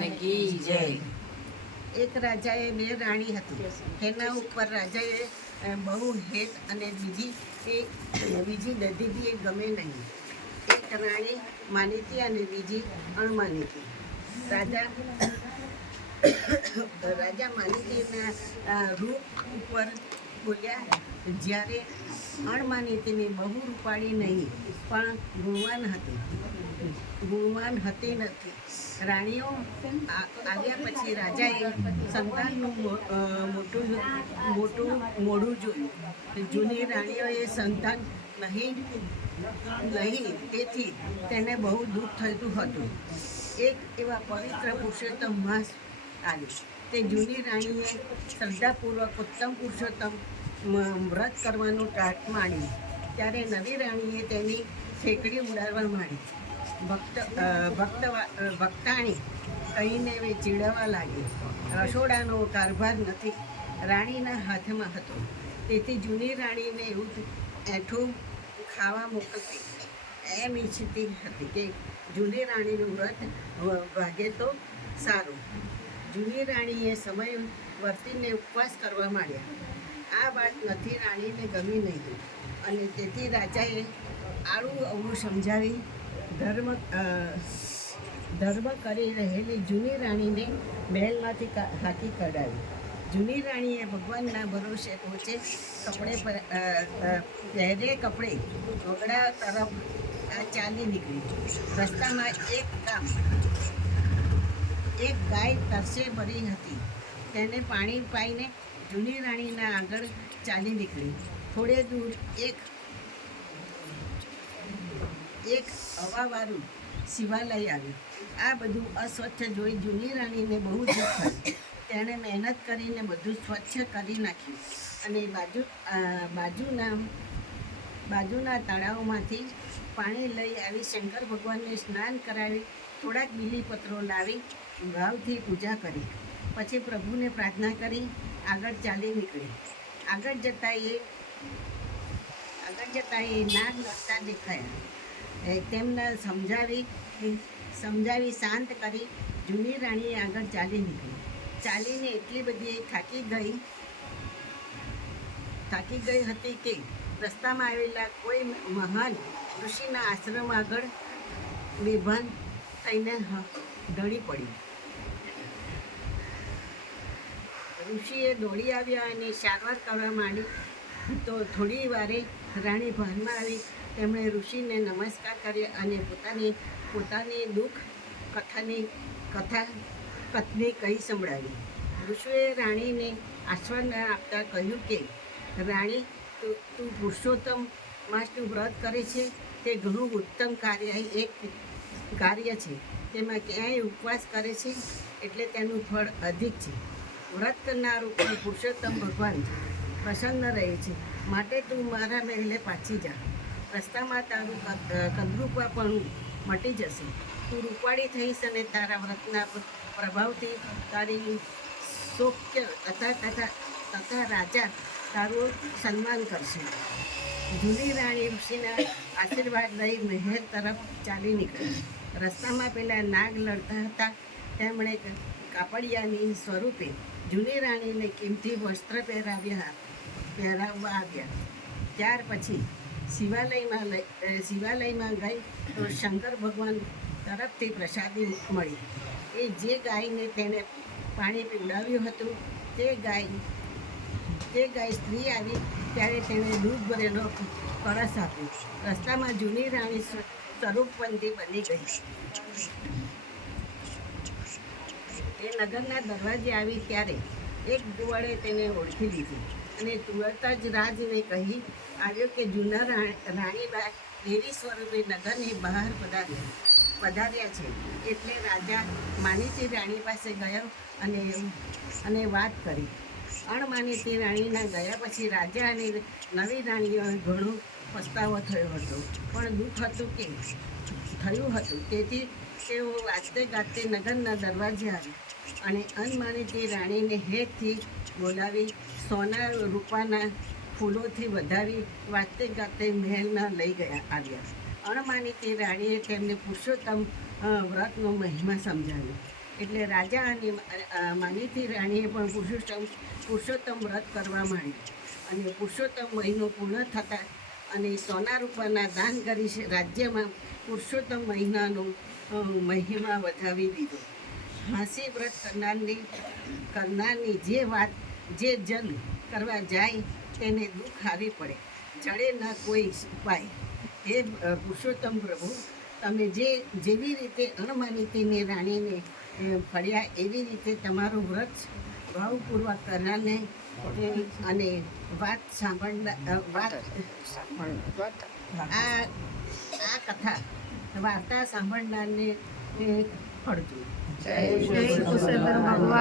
ભગવાન કી જય. એક રાજાએ બે રાણી હતી. તેના ઉપર રાજાએ બહુ હેત અને બીજી દધીબી ગમે નહીં. એક રાણી માનીતી અને બીજી અણમાનીતી. રાજા માનીતીના રૂપ ઉપર બોલ્યા, જ્યારે અણમાનીતીની બહુ રૂપાળી નહીં પણ ગુણવાન હતી નથી. રાણીઓ આવ્યા પછી રાજાએ સંતાનનું મોઢું જોયું. જૂની રાણીઓએ સંતાન નહીં, તેથી તેને બહુ દુઃખ થતું હતું. એક એવા પવિત્ર પુરુષોત્તમ માસ આવ્યો. તે જૂની રાણીએ શ્રદ્ધાપૂર્વક ઉત્તમ પુરુષોત્તમ વ્રત કરવાનું ટાટ માંડ્યું. ત્યારે નવી રાણીએ તેની ઠેકડી ઉડાડવા માંડી. ભક્તાણી કહીને ચીડવા લાગી. રસોડાનો કારભાર નથી રાણીના હાથમાં હતો. તેથી જૂની રાણીને એવું એઠું ખાવા મોકલતી એમ ઈચ્છતી હતી કે જૂની રાણીનું વ્રત ભાગે તો સારું. જૂની રાણીએ સમય વર્તીને ઉપવાસ કરવા માંડ્યા. આ વાત નથી રાણીને ગમી નહીં અને તેથી રાજાએ આડું અવળું સમજાવી ધર્મ કરી રહેલી જૂની રાણીને મહેલમાંથી હાકી કઢાવી. જૂની રાણીએ ભગવાનના ભરોસે પહોંચે પહેરે કપડે વગડા તરફ ચાલી નીકળી. રસ્તામાં એક ગાય તરસે મરી હતી. તેને પાણી પાઈને જૂની રાણીના આગળ ચાલી નીકળી. થોડે દૂર એક હવાવાળું શિવાલય આવ્યું. આ બધું અસ્વચ્છ જોઈ જૂની રાણીને બહુ દુઃખ થયું. તેણે મહેનત કરીને બધું સ્વચ્છ કરી નાખ્યું અને બાજુના તળાવમાંથી પાણી લઈ આવી શંકર ભગવાનને સ્નાન કરાવી થોડાક બીલીપત્રો લાવી ભાવથી પૂજા કરી. પછી પ્રભુને પ્રાર્થના કરી આગળ ચાલી નીકળી. આગળ જતા એ નાગ લડતા દેખાયા. તેમને સમજાવી શાંત કરી જૂની રાણીએ આગળ ચાલી નીકળી. ચાલીને એટલી બધી થાકી ગઈ હતી કે રસ્તામાં આવેલા કોઈ મહાન ઋષિના આશ્રમ આગળ બેભાન થઈને ઢળી પડી. ઋષિએ દોડી આવ્યા અને સારવાર કરવા માંડી. તો થોડી વારે રાણી ભાનમાં આવી. તેમણે ઋષિને નમસ્કાર કર્યા અને પોતાની દુઃખ કથની કહી સંભળાવી. ઋષિએ રાણીને આશ્વાસન આપતા કહ્યું કે રાણી, તું પુરુષોત્તમ માસનું વ્રત કરે છે તે ઘણું ઉત્તમ કાર્ય છે. તેમાં ક્યાંય ઉપવાસ કરે છે એટલે તેનું ફળ અધિક છે. વ્રત કરનારું પુરુષોત્તમ ભગવાન પ્રસન્ન રહે છે. માટે તું મારા મહેલે પાછી જા. રસ્તામાં તારું કંદરૂપાપણું મટી જશે. તું રૂપાળી થઈશ અને તારા વ્રતના પ્રભાવથી તારી શોક્ય તથા રાજા તારું સન્માન કરશે. જૂની રાણી ઋષિના આશીર્વાદ લઈ મહેલ તરફ ચાલી નીકળી. રસ્તામાં પેલા નાગ લડતા હતા. તેમણે કાપડિયાની સ્વરૂપે જૂની રાણીને કિંમતી વસ્ત્ર પહેરાવવા આવ્યા. ત્યાર પછી શિવાલયમાં ગઈ તો શંકર ભગવાન તરફથી પ્રસાદી મળી. એ જે ગાયને તેને પાણી પીવડાવ્યું હતું તે ગાય સ્ત્રી આવી ત્યારે તેણે દૂધ ભરેલો કળશ આપ્યો. રસ્તામાં જૂની રાણી સ્વરૂપવંતી બની ગઈ. એ નગરના દરવાજે આવી ત્યારે એક ગોવાળે તેને ઓળખી લીધી અને તુરત જ રાજને કહી આવ્યો કે જૂના રાણીબા દેવી સ્વરૂપે નગરની બહાર પધાર્યા છે. એટલે રાજા માનીતી રાણી પાસે ગયો અને વાત કરી. અણમાનીતી રાણીના ગયા પછી રાજા અને નવી રાણીઓ ઘણો પસ્તાવો થયો હતો, પણ દુઃખ થયું હતું. તેથી તેઓ વાજતે ગાજતે નગરના દરવાજે આવી અને અણમાનીતી રાણીને હેતથી બોલાવી સોના રૂપાના ફૂલોથી વધાવી વાજતે ગાજતે મહેલમાં લઈ આવ્યા. અણમાનીતી રાણીએ તેમને પુરુષોત્તમ વ્રતનો મહિમા સમજાવ્યો. એટલે રાજા અને માનીતી રાણીએ પણ પુરુષોત્તમ વ્રત કરવા માંડ્યું અને પુરુષોત્તમ મહિનો પૂર્ણ થતાં અને સોના રૂપાના દાન કરી રાજ્યમાં પુરુષોત્તમ મહિનાનો મહિમા વધાવી દીધો. માસી વ્રત કરનારની જે જન કરવા જાય તેને દુઃખ આવી પડે, જડે ન કોઈ ઉપાય. હે પુરુષોત્તમ પ્રભુ, તમે જેવી રીતે અણમાનીતીની રાણીને ફળ્યા એવી રીતે તમારું વ્રત ભાવપૂર્વક કરનારને અને વાત આ કથા વાર્તા સાંભળનારને ફળજો. જય પુરુષોત્તમ ભગવાન.